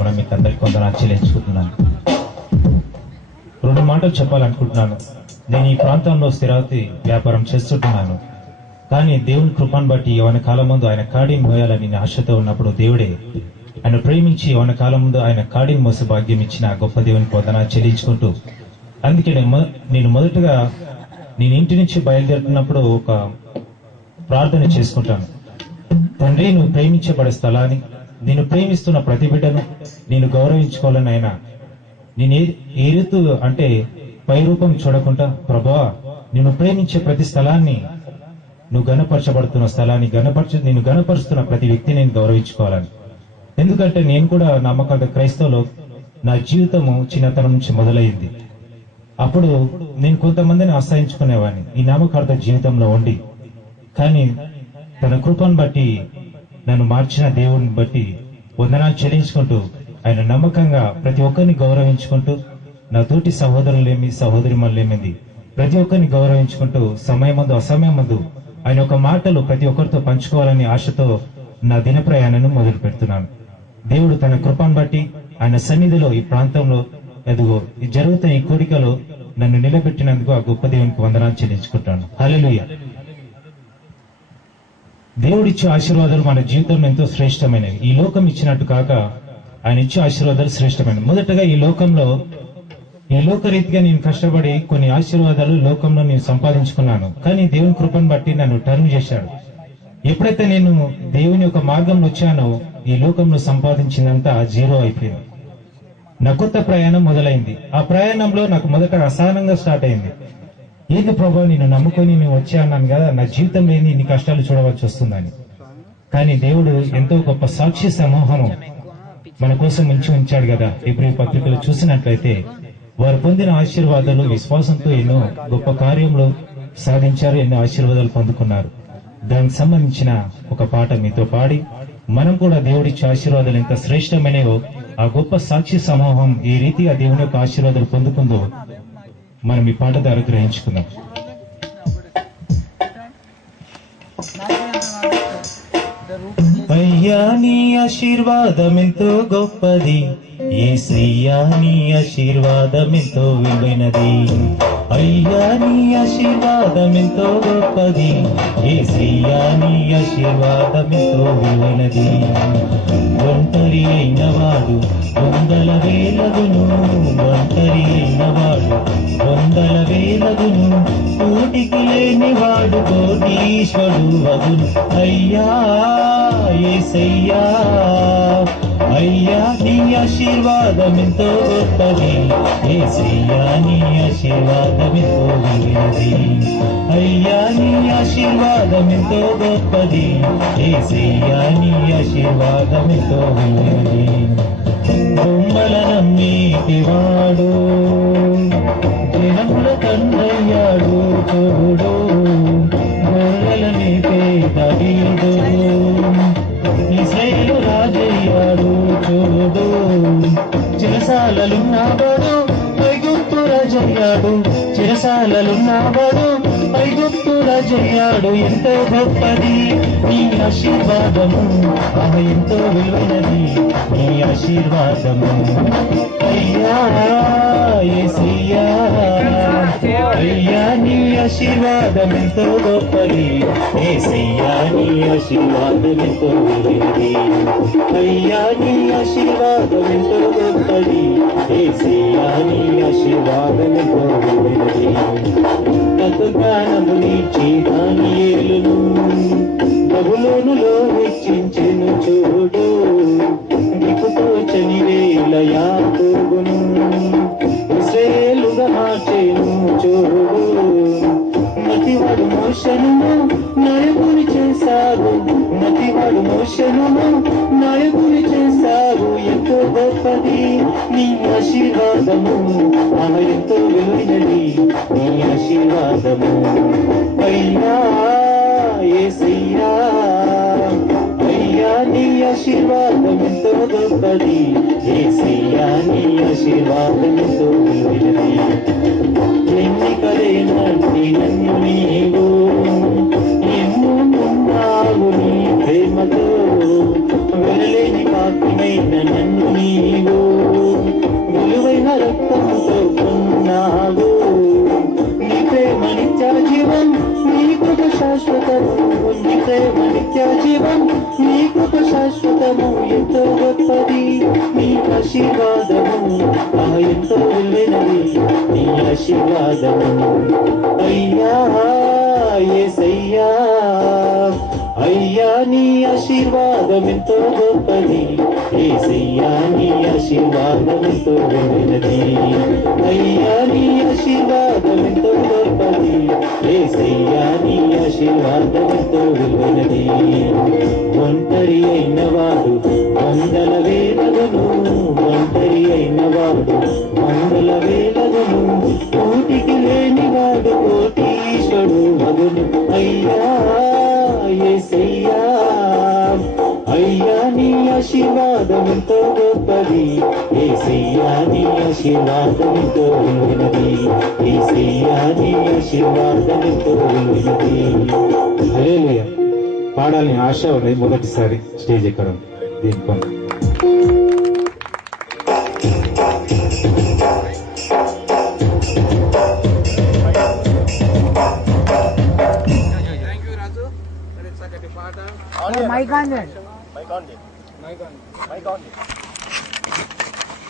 మనం మీకు అందరికీ కొందరు చెల్లించుకుంటున్నాను. 2 మాటలు చెప్పాలనుకుంటున్నాను. నేను ఈ ప్రాంతంలో స్థిరావతి వ్యాపారం చేస్తుంటున్నాను. కానీ దేవుని కృపను బట్టి యవన కాలం ముందు ఆయన కాడిని మోయాలని ఆశతో ఉన్నప్పుడు దేవుడే ఆయన ప్రేమించి యవన కాలం ముందు ఆయన కాడిని మోసే భాగ్యం ఇచ్చిన గొప్ప దేవునికి వందనాలు చెల్లించుకుంటూ, అందుకే నేను మొదటగా నేను ఇంటి నుంచి బయలుదేరుతున్నప్పుడు ఒక ప్రార్థన చేసుకుంటాను. తండ్రి, నువ్వు ప్రేమించబడే స్థలాన్ని, నేను ప్రేమిస్తున్న ప్రతి బిడ్డను నేను గౌరవించుకోవాలని ఆయన నేను ఏ రీతు అంటే పై రూపం చూడకుండా, ప్రభువా నేను ప్రేమించే ప్రతి స్థలాన్ని, నువ్వు గణపరచబడుతున్న స్థలాన్ని నేను గణపరుస్తున్న ప్రతి వ్యక్తిని నేను గౌరవించుకోవాలని. ఎందుకంటే నేను కూడా నమ్మకాల క్రైస్తవులో నా జీవితము చిన్నతనం నుంచి మొదలైంది. అప్పుడు నేను కొంతమందిని ఆశ్రయించుకునేవాడిని ఈ నామకార్థ జీవితంలో ఉండి. కానీ తన కృపను బట్టి నన్ను మార్చిన దేవుని బట్టి వందనాలు చెల్లించుకుంటూ, ఆయన నమ్మకంగా ప్రతి ఒక్కరిని గౌరవించుకుంటూ, నా తోటి సహోదరులేమి సహోదరిమల్లేమింది ప్రతి ఒక్కరిని గౌరవించుకుంటూ, సమయమందు అసమయమందు ఆయన ఒక మాటలు ప్రతి ఒక్కరితో పంచుకోవాలని ఆశతో నా దిన ప్రయాణాన్ని మొదలు పెడుతున్నాను. దేవుడు తన కృపను బట్టి ఆయన సన్నిధిలో ఈ ప్రాంతంలో ఎదుగో జరుగుతున్న ఈ కోరికలో నన్ను నిలబెట్టినందుకు ఆ గొప్ప దేవునికి వందనాలు చెల్లించుకుంటాను. హల్లెలూయా. దేవుడిచ్చే ఆశీర్వాదాలు మన జీవితంలో ఎంతో శ్రేష్టమైనవి. ఈ లోకం ఇచ్చినట్టు కాక ఆయన ఇచ్చే ఆశీర్వాదాలు శ్రేష్టమైనవి. మొదటగా ఈ లోకరీతిగా నేను కష్టపడి కొన్ని ఆశీర్వాదాలు లోకంలో నేను సంపాదించుకున్నాను. కానీ దేవుని కృపను బట్టి నన్ను టర్న్ చేశాడు. ఎప్పుడైతే నేను దేవుని యొక్క మార్గంలో వచ్చానో ఈ లోకంలో సంపాదించిందంతా జీరో అయిపోయింది. నా కొత్త ప్రయాణం మొదలైంది. ఆ ప్రయాణంలో నాకు మొదట అసహనంగా స్టార్ట్ అయింది. ఏంది ప్రభా, నేను నమ్ముకొని నేను వచ్చాను కదా, నా జీవితం లేని ఇన్ని కష్టాలు చూడవలసి వస్తుందని. కానీ దేవుడు ఎంతో గొప్ప సాక్షి సమూహము మన కోసం ఉంచాడు కదా. హెబ్రీ పత్రికలు చూసినట్లయితే వారు పొందిన ఆశీర్వాదాలు విశ్వాసంతో ఎన్నో గొప్ప కార్యములు సాధించారు, ఎన్నో ఆశీర్వాదాలు పొందుకున్నారు. దానికి సంబంధించిన ఒక పాట మీతో పాడి మనం కూడా దేవుడిచ్చే ఆశీర్వాదాలు ఎంత శ్రేష్టమైనవో ఆ గొప్ప సాక్షి సమూహం ఈ రీతిగా దేవుని యొక్క ఆశీర్వాదాలు పొందుకుందో మనం ఈ పాట ద్వారా గ్రహించుకుందాం. అయ్యా నీ ఆశీర్వాదం ఎంతో గొప్పది, యేసయ్యా నీ ఆశీర్వాదం ఎంతో విలువైనది. అయ్యా నీ ఆశీర్వాదం ఎంతో గొప్పది, యేసయ్యా నీ ఆశీర్వాదం ఎంతో విలువైనది. ఒంటరి అయిన వాడు 100 వేలగును, ఒంటరి అయిన వాడు 100 వేలగును, కోటికి లేని వాడు కోటీశ్వరుడు వగును. అయ్యా యేసయ్యా, అయ్యా నీ ఆశీర్వాదం ఎంతో గొప్పది, యేసయ్యా నీ ఆశీర్వాదం ఎంతో విలువైనది. అయ్యా నీ ఆశీర్వాదం ఎంతో గొప్పది, యేసయ్యా నీ ఆశీర్వాదం ఎంతో విలువైనది. బొమ్మల నమ్మేటివాడు జనముల తండ్రయ్యాడు తోడు, గొర్రెలని పేదీడు ఇశ్రాయేలు రాజయ్యాడు చూడు. చిరసాలలున్నవాడు ఐగుప్తు రాజయ్యాడు, చిరసాలలున్నవాడు ఐగుప్తు రాజయ్యాడు. ఎంతో గొప్పది నీ ఆశీర్వాదము, ఎంతో విలువైనది నీ ఆశీర్వాదము. అయ్యా యేసయ్యా, అయ్యా నీ ఆశీర్వాదం ఎంతో గొప్పది, యేసయ్యా నీ ఆశీర్వాదం ఎంతో విలువైనది. అయ్యా నీ ఆశీర్వాదం ఎంతో గొప్పది, యేసయ్యా నీ ఆశీర్వాదం ఎంతో విలువైనది. తత్వజ్ఞానము నీచి దానియేలును బబులోనులో హెచ్చించెను చూడు. దిక్కుతోచని వేళ యాకోబును ఇశ్రాయేలుగా మార్చెను చూడు. మతివాడు మోషేను నాయకుని చేశారు, మతివాడు మోషేను నాయకుని చేశారు. ఎంతో గొప్పది నీ ఆశీర్వాదము, ఎంతో విలువైనది నీ ఆశీర్వాదము. అయ్యా యేసయ్యా, అయ్యా నీ ఆశీర్వాదం ఎంతో గొప్పది, యేసయ్యా నీ ఆశీర్వాదం ఎంతో విలువైనది. ఎన్నికలేనంటి నన్ను నీవు ఎన్నున్నావు నీ ప్రేమతో, వెళ్ళలేని పాపినైన నన్ను నీవు విలువైన రక్తంతో కొన్నావు. నీ ప్రేమ నిత్య జీవం, నీ కృప శాశ్వతము. నీ ప్రేమ నిత్య జీవం, నీ కృప శాశ్వతము. ఎంతో గొప్పది నీ ఆశీర్వాదము, ఎంతో విలువైనది నీ ఆశీర్వాదము. అయ్యా యేసయ్యా, అయ్యా నీ ఆశీర్వాదం ఎంతో గొప్పది. యేసయ్యా నీ ఆశీర్వాదం ఎంతో విలువైనది. అయ్యా నీ ఆశీర్వాదం ఎంతో గొప్పది. యేసయ్యా నీ ఆశీర్వాదం ఎంతో విలువైనది. ఒంటరి అయిన వాడు వందల వేలగును, ఒంటరి అయిన వాడు వందల వేలగును, కోటికి లేని వాడు కోటీశ్వరుడు మగును. అయ్యా యేసయ్యా, అయ్యా నీ ఆశీర్వాదం ఎంతో గొప్పది. యేసయ్యా నీ ఆశీర్వాదం ఎంతో విలువైనది. యేసయ్యా నీ ఆశీర్వాదం ఎంతో విలువైనది. హల్లెలూయా. పాడాలని ఆశ ఉన్నది. మొదటిసారి స్టేజ్ ఎక్కడం దీనికో మైక్ ఆన్ చేయండి.